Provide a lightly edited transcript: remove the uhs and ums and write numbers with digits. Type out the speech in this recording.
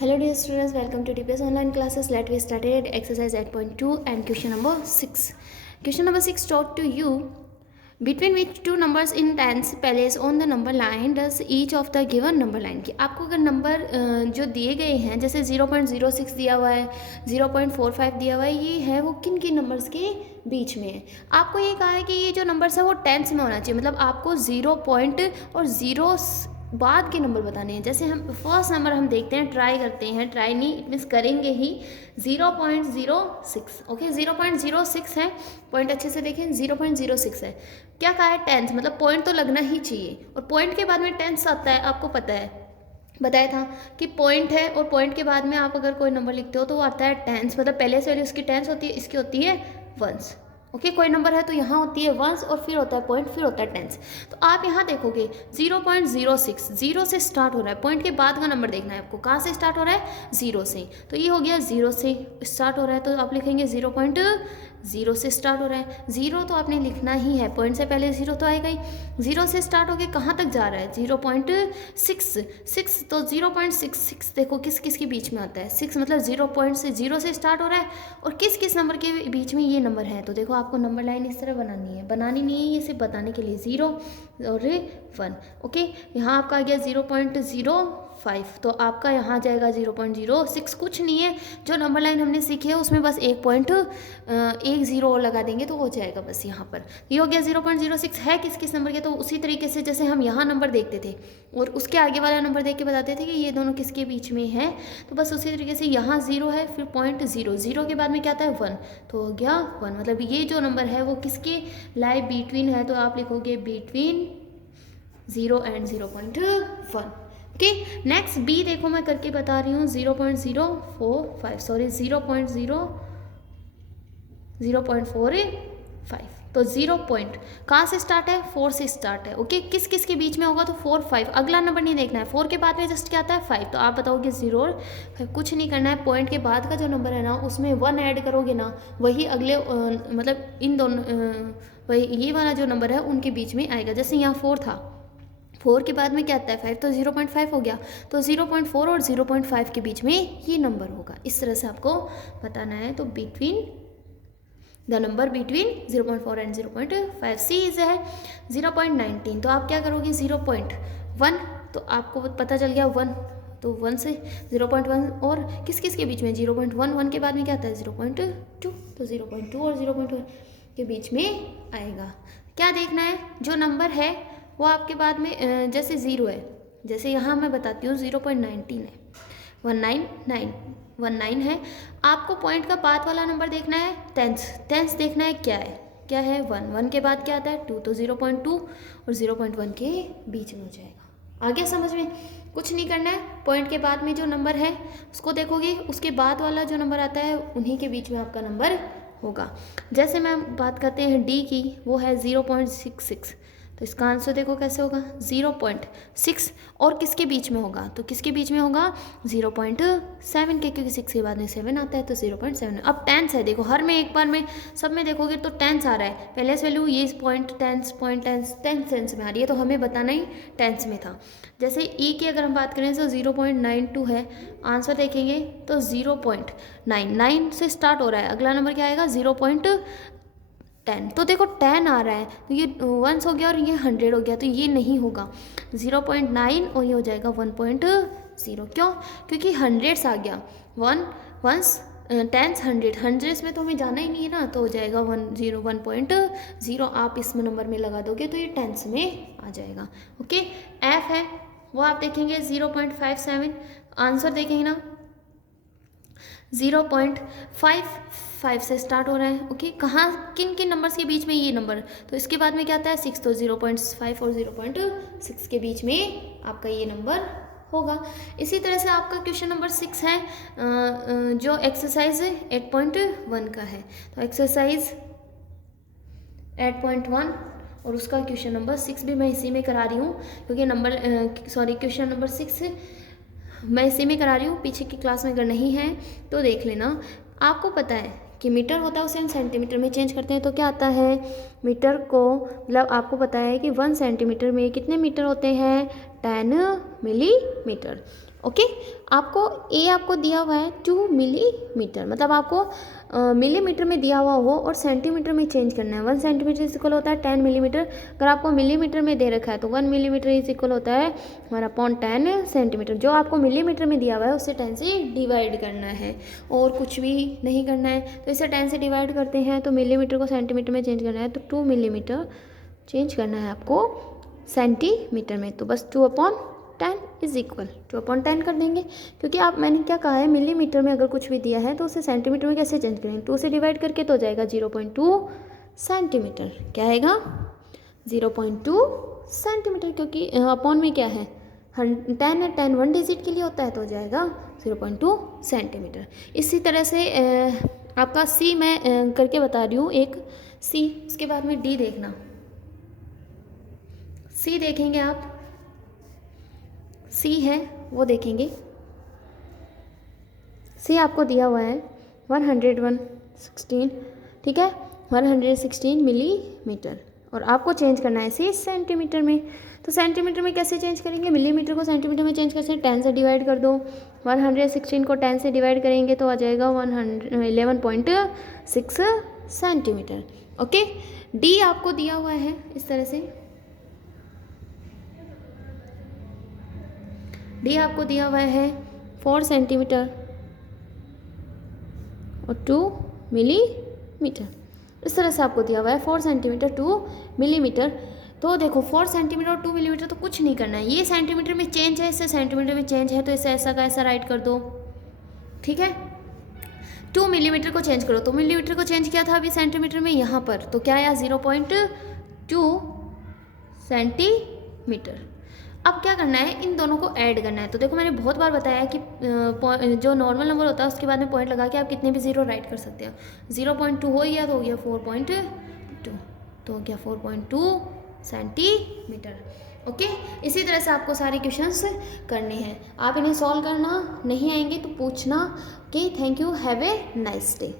Hello dear students, welcome to TPS online classes. Let we started exercise 8.2 and question number 6. Question number 6 taught to you between which two numbers in tens place on the number line does each of the given number line की आपको अगर number जो दिए गए हैं जैसे 0.06 दिया हुआ है 0.45 दिया हुआ है ये है वो किन किन नंबर्स के बीच में है। आपको ये कहा है कि ये जो नंबर्स है वो टेंस में होना चाहिए, मतलब आपको 0 पॉइंट और 0 बाद के नंबर बताने हैं। जैसे हम फर्स्ट नंबर हम देखते हैं, ट्राई करते हैं, ट्राई नहीं इट मीन्स करेंगे ही 0.06। ओके 0.06 है, पॉइंट अच्छे से देखें 0.06 है। क्या कहा है टेंथ, मतलब पॉइंट तो लगना ही चाहिए और पॉइंट के बाद में टेंस आता है, आपको पता है बताया था कि पॉइंट है और पॉइंट के बाद में आप अगर कोई नंबर लिखते हो तो वो आता है टेंस, मतलब पहले से वाली उसकी टेंस होती है, इसकी होती है वंस। ओके कोई नंबर है तो यहाँ होती है वंस और फिर होता है पॉइंट, फिर होता है टेंस। तो आप यहाँ देखोगे 0.06 जीरो से स्टार्ट हो रहा है, पॉइंट के बाद का नंबर देखना है आपको, कहाँ से स्टार्ट हो रहा है 0 से। तो ये हो गया 0 से स्टार्ट हो रहा है तो आप लिखेंगे 0.0 से स्टार्ट हो रहा है। 0 तो आपने लिखना ही है, पॉइंट से पहले 0 तो आएगा ही। 0 से स्टार्ट होकर कहाँ तक जा रहा है 0.6 तो 0.66 देखो किस किस के बीच में आता है 6, मतलब 0 से स्टार्ट हो रहा है और किस किस नंबर के बीच में ये नंबर है। तो देखो आपको नंबर लाइन इस तरह बनानी है, बनानी नहीं है, ये सिर्फ बताने के लिए 0 और 1। ओके यहाँ आपका आ गया 0.05 तो आपका यहाँ जाएगा 0.06, कुछ नहीं है। जो नंबर लाइन हमने सीखी है उसमें बस 1.10 और लगा देंगे तो हो जाएगा बस यहाँ पर। ये हो गया 0.06 है किस किस नंबर के। तो उसी तरीके से जैसे हम यहाँ नंबर देखते थे और उसके आगे वाला नंबर देख के बताते थे कि ये दोनों किसके बीच में है, तो बस उसी तरीके से यहाँ 0 है फिर 0.0 के बाद में क्या आता है 1, तो हो गया 1, मतलब ये जो नंबर है वो किसके लाई बिटवीन है, तो आप लिखोगे between 0 and 0.1। Okay next B देखो मैं करके बता रही हूँ 0.045 तो 0 पॉइंट कहाँ से स्टार्ट है 4 से स्टार्ट है। ओके किस किस के बीच में होगा तो 4 5, अगला नंबर नहीं देखना है, 4 के बाद में जस्ट क्या आता है 5, तो आप बताओगे 0 और 5, कुछ नहीं करना है। पॉइंट के बाद का जो नंबर है ना उसमें 1 ऐड करोगे ना, वही अगले मतलब इन दोनों वही ये वाला जो नंबर है उनके बीच में आएगा। जैसे यहाँ 4 था, 4 के बाद में क्या आता है 5, तो 0.5 हो गया, तो 0.4 और 0.5 के बीच में ये नंबर होगा। इस तरह से आपको बताना है। तो between the number between 0.4 and 0.5। C is है 0.19, तो आप क्या करोगे 0.1, तो आपको पता चल गया 1, तो 1 से 0.1 और किस किस के बीच में 0.1 के बाद में क्या आता है 0.2, तो 0.2 और 0.1 के बीच में आएगा। क्या देखना है जो नंबर है वो आपके बाद में जैसे 0 है, जैसे यहाँ मैं बताती हूँ 0.19 है, 199 है। आपको पॉइंट का बाद वाला नंबर देखना है टेंस देखना है, क्या है 1 के बाद क्या आता है 2, तो 0.2 और 0.1 के बीच में हो जाएगा। आ गया समझ में, कुछ नहीं करना है। पॉइंट के बाद में जो नंबर है उसको देखोगे, उसके बाद वाला जो नंबर आता है उन्हीं के बीच में आपका नंबर होगा। जैसे मैं बात करते हैं डी की, वो है 0.66, तो इसका आंसर देखो कैसे होगा 0.6 और किसके बीच में होगा, तो किसके बीच में होगा 0.7 के, क्योंकि 6 के बाद में 7 आता है तो 0.7। अब टेंस है, देखो हर में एक बार में सब में देखोगे तो टेंस आ रहा है, पहले से वैल्यू ये पॉइंट टेंस में आ रही है, तो हमें बताना ही टेंस में था। जैसे ई की अगर हम बात करें तो 0.92 है, आंसर देखेंगे तो 0.99 से स्टार्ट हो रहा है, अगला नंबर क्या आएगा 0.10, तो देखो 10 आ रहा है तो ये 1 हो गया और ये 100 हो गया, तो ये नहीं होगा 0.9 और ये हो जाएगा 1.0। क्यों, क्योंकि हंड्रेड्स आ गया, 1 टेंस 100 में तो हमें जाना ही नहीं है ना, तो हो जाएगा 1.0। आप इसमें नंबर में लगा दोगे तो ये टेंस में आ जाएगा। ओके एफ है वो आप देखेंगे 0.57, आंसर देखेंगे ना 0.55 से स्टार्ट हो रहा है। ओके कहाँ किन किन नंबर्स के बीच में ये नंबर, तो इसके बाद में क्या आता है 6, तो 0.5 और 0.6 के बीच में आपका ये नंबर होगा। इसी तरह से आपका क्वेश्चन नंबर 6 है जो एक्सरसाइज 8.1 का है, तो एक्सरसाइज 8.1 और उसका क्वेश्चन नंबर 6 भी मैं इसी में करा रही हूँ, क्योंकि क्वेश्चन नंबर 6 मैं इसी में करा रही हूँ, पीछे की क्लास में अगर नहीं है तो देख लेना। आपको पता है कि मीटर होता है उसे हम सेंटीमीटर में चेंज करते हैं, तो क्या आता है मीटर को, मतलब आपको पता है कि 1 सेंटीमीटर में कितने मीटर होते हैं 10 मिलीमीटर। ओके, आपको ए आपको दिया हुआ है 2 मिलीमीटर, मतलब आपको मिलीमीटर में दिया हुआ हो और सेंटीमीटर में चेंज करना है। 1 सेंटीमीटर इज इक्वल होता है 10 मिलीमीटर। अगर आपको मिलीमीटर में दे रखा है तो 1 मिलीमीटर इज इक्वल होता है 1/10 सेंटीमीटर। जो आपको मिलीमीटर में दिया हुआ है उससे 10 से डिवाइड करना है और कुछ भी नहीं करना है। तो इसे 10 से डिवाइड करते हैं तो मिलीमीटर को सेंटीमीटर में चेंज करना है, तो 2 मिलीमीटर चेंज करना है आपको सेंटीमीटर में। तो बस 2/10 इज इक्वल 2/10 कर देंगे, क्योंकि आप मैंने क्या कहा है मिलीमीटर में अगर कुछ भी दिया है तो उसे सेंटीमीटर में कैसे चेंज करेंगे, 2 से डिवाइड करके तो हो जाएगा 0.2 सेंटीमीटर। क्या आएगा 0.2 सेंटीमीटर, क्योंकि अपॉन में क्या है 10 है, 10 1 डिजिट के लिए होता है तो हो जाएगा 0.2 सेंटीमीटर। इसी तरह से आपका सी मैं करके बता रही हूँ एक सी, उसके बाद में डी देखना। सी देखेंगे आप, सी है वो देखेंगे। सी आपको दिया हुआ है 116, ठीक है 116 मिलीमीटर, और आपको चेंज करना है इसे सेंटीमीटर में। तो सेंटीमीटर में कैसे चेंज करेंगे, मिलीमीटर को सेंटीमीटर में चेंज कैसे, 10 से डिवाइड कर दो। 116 को 10 से डिवाइड करेंगे तो आ जाएगा 11.6 सेंटीमीटर। ओके, डी आपको दिया हुआ है इस तरह से, डी आपको दिया हुआ है 4 सेंटीमीटर और 2 मिलीमीटर। इस तरह से आपको दिया हुआ है 4 सेंटीमीटर 2 मिलीमीटर। तो देखो 4 सेंटीमीटर और 2 मिलीमीटर तो कुछ नहीं करना है, ये सेंटीमीटर में चेंज है, इससे सेंटीमीटर में चेंज है, तो इसे ऐसा का ऐसा राइट कर दो, ठीक है। 2 मिलीमीटर को चेंज करो, तो मिलीमीटर को चेंज किया था अभी सेंटीमीटर में यहाँ पर, तो क्या आया 0.2 सेंटीमीटर। अब क्या करना है, इन दोनों को ऐड करना है। तो देखो मैंने बहुत बार बताया कि जो नॉर्मल नंबर होता है उसके बाद में पॉइंट लगा के आप कितने भी ज़ीरो राइट कर सकते हो। 0.2 हो गया तो हो गया 4.2, तो हो गया 4.2 सेंटीमीटर। ओके, इसी तरह से आपको सारे क्वेश्चंस करने हैं। आप इन्हें सॉल्व करना नहीं आएंगे तो पूछना। Okay, thank you, have a nice day.